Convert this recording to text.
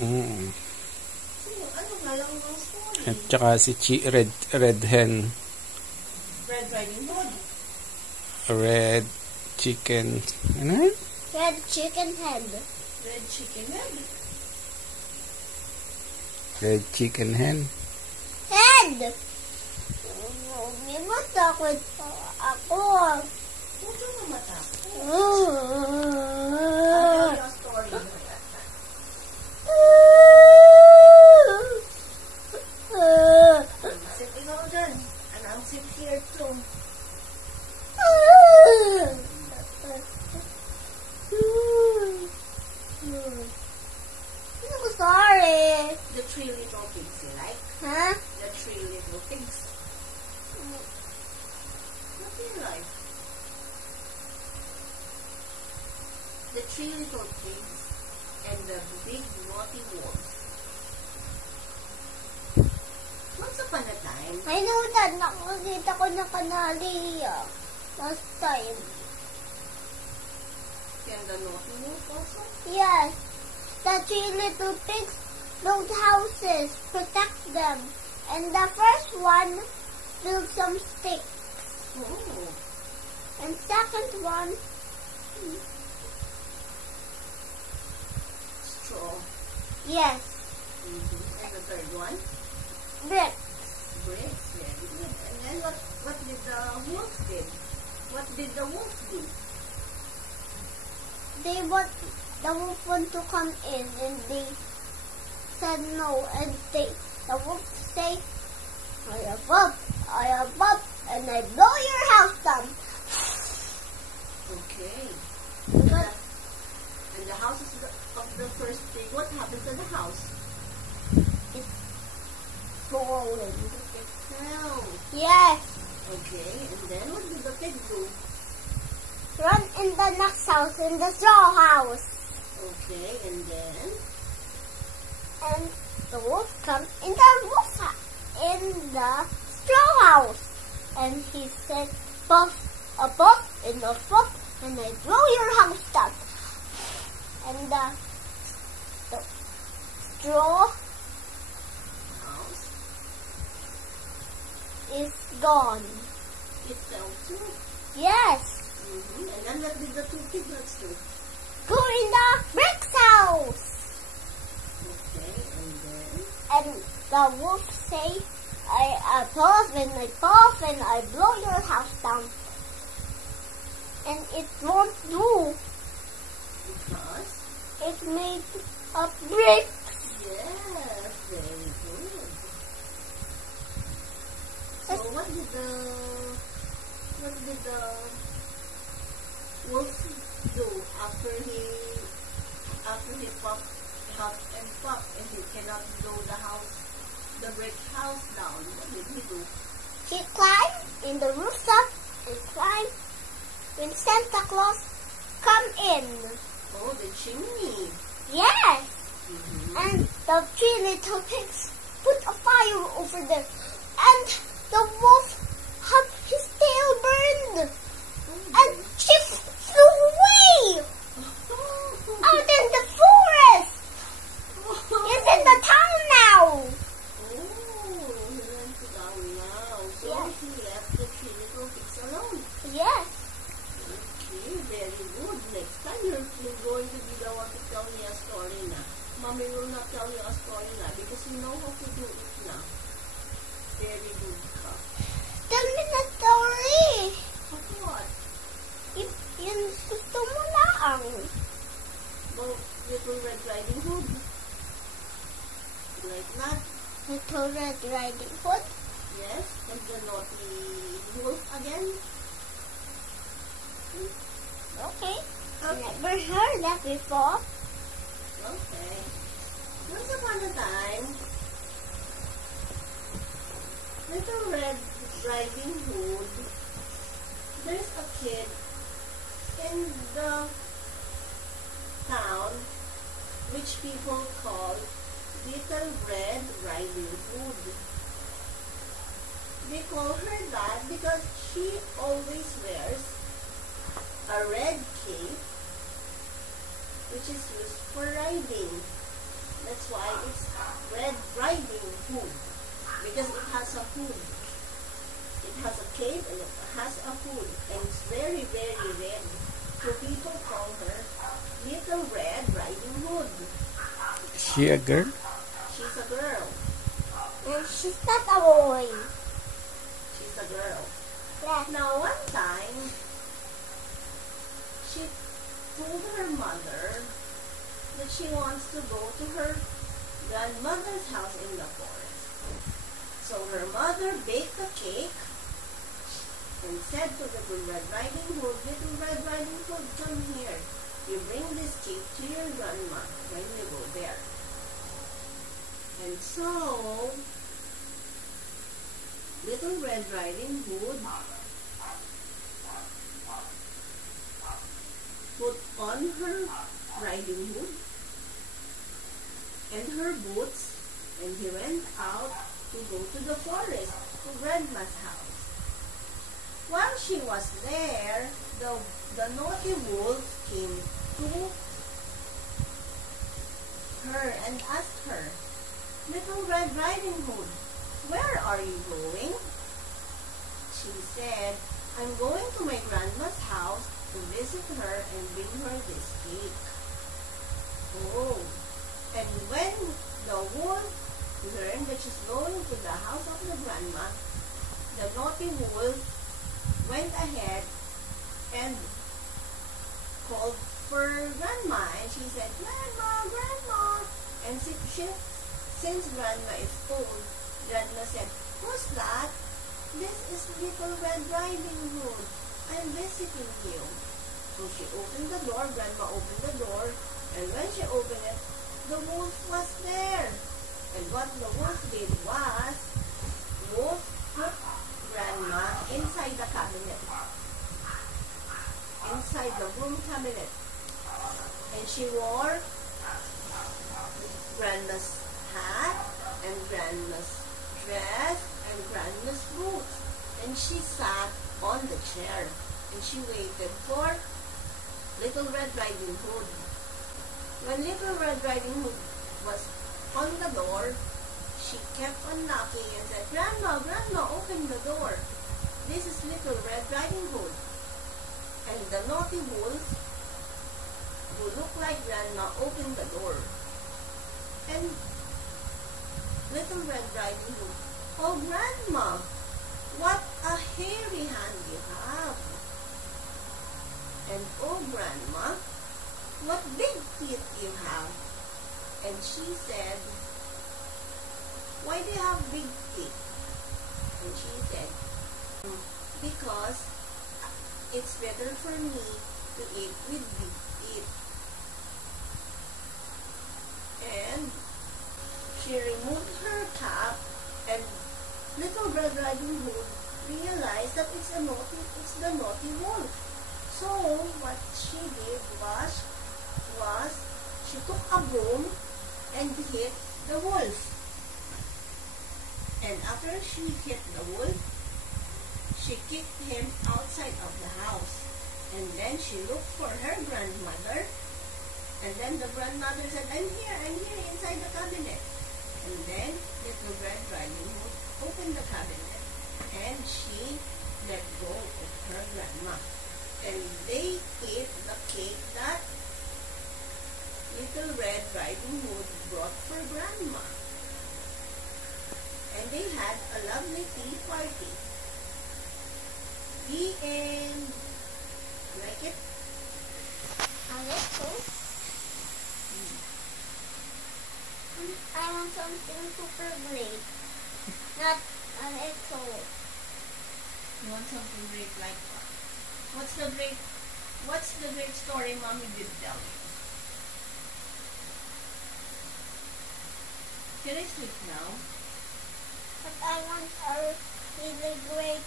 Mm. Ano nga lang ang story? At saka si red hen. Red Riding Hood. Red chicken. Ano? Red chicken head. Red chicken head. Red chicken hen. Head! Hindi mo takot ako. Huwag ka na matakot. Ah. Ano yung story? Sit ikaw dyan. And I'll sit here too. I'm sorry. The three little pigs, you like? Huh? The three little pigs. What do you like? The three little pigs and the big naughty wolf. Once upon a time, I know that. Nakakita ko na kanali last time. and the naughty wolf also. Yes. The three little pigs built houses, protect them. And the first one built some sticks. Oh, And second one, straw. yes, And the third one, bricks. bricks. Very good. And then what did the wolf did? What did the wolf do? They want the wolf want to come in, and they said no. And the wolf say, I am up, and I blow your house down. Okay. But And the house of the first pig, what happened to the house? it's falling. It fell. Yes, Okay, and then what did the pig do? run in the next house, in the straw house. Okay, and then? And the wolf comes in the straw house, and he said, puff, a puff, and a puff, and I blow your house down. And the straw House. is gone. It fell too. Yes, And then what did the two piglets do? go in the brick's house. Okay, and then? And the wolf say, I puff, and I puff, and I blow your house down. And it won't do. Because? It's made of bricks. Yes, very good. So what did the wolf do after he puffed and puffed and he cannot blow the brick house down? What did he do? He climbed in the rooftop and climbed when Santa Claus come in. Oh, the chimney. Yes, and the three little pigs put a fire over there, and the wolf had his tail burned, and she flew away out in the forest. He's in the town now. Oh, he went to down now. So Yes. he left the three little pigs alone. Yes, Okay, very good. Next time you're going to be the one to tell me a story na. Mommy will not tell you a story na because you know how to do it na. Very good ka. tell me the story. Of what? Yun gusto mo lang. About Little Red Riding Hood. Like that? Little Red Riding Hood. Yes. And the naughty wolf again. Okay. Okay. Never heard that before. Okay. Once upon a time, Little Red Riding Hood, there's a kid in the town which people call Little Red Riding Hood. They call her that because she always wears a red cape which is used for riding. That's That's why it's Red Riding Hood. Because it has a hood. It has a cape and it has a hood. And it's very, very red. So people call her Little Red Riding Hood. Is she a girl? She's a girl. And she's not a boy. She's a girl. Yeah. Now one time, she told her mother that she wants to go to her grandmother's house in the forest. So her mother baked a cake and said to Little Red Riding Hood, Little Red Riding Hood, come here. You bring this cake to your grandma when you go there. And so, Little Red Riding Hood put on her riding hood and her boots, and he went out to go to the forest to Grandma's house. While she was there, the naughty wolf came to her and asked her, Little Red Riding Hood, where are you going? She said, I'm going to my grandma's house to visit her and bring her this cake. Oh, and when the wolf learned that she's going to the house of the grandma, the naughty wolf went ahead and called for Grandma, and she said, Grandma, Grandma. And since Grandma is old, Grandma said, who's that? This is Little Red Riding Hood. I'm visiting you. So she opened the door, Grandma opened the door, and when she opened it, the wolf was there. And what the wolf did was, wolf put Grandma inside the cabinet. Inside the room cabinet. And she wore Grandma's hat and Grandma's dress and Grandma's boots. And she sat on the chair and she waited for Little Red Riding Hood. When Little Red Riding Hood was on the door, she kept on knocking and said, Grandma, Grandma, open the door. This is Little Red Riding Hood. And the naughty wolf, who looked like Grandma, opened the door. And Little Red Riding Hood, oh Grandma, what a hairy hand you have. And oh Grandma, what big teeth you have. And she said, why do you have big teeth? And she said, because it's better for me to eat with big teeth. And she removed her cap, and Little Red Riding Hood realized that it's the naughty wolf. So what she did was she took a broom and hit the wolf. And after she hit the wolf, she kicked him outside of the house. And then she looked for her grandmother. And then the grandmother said, I'm here inside the cabinet. And then Little Red Riding Hood opened the cabinet and she let go of her grandma. And they ate the cake that Little Red Riding Hood brought for Grandma. And they had a lovely tea party. The end. Like it? A little. I want something super great. Not a little. You want something great like what? What's the great story Mommy did tell you? Can I sleep now? But I want a really great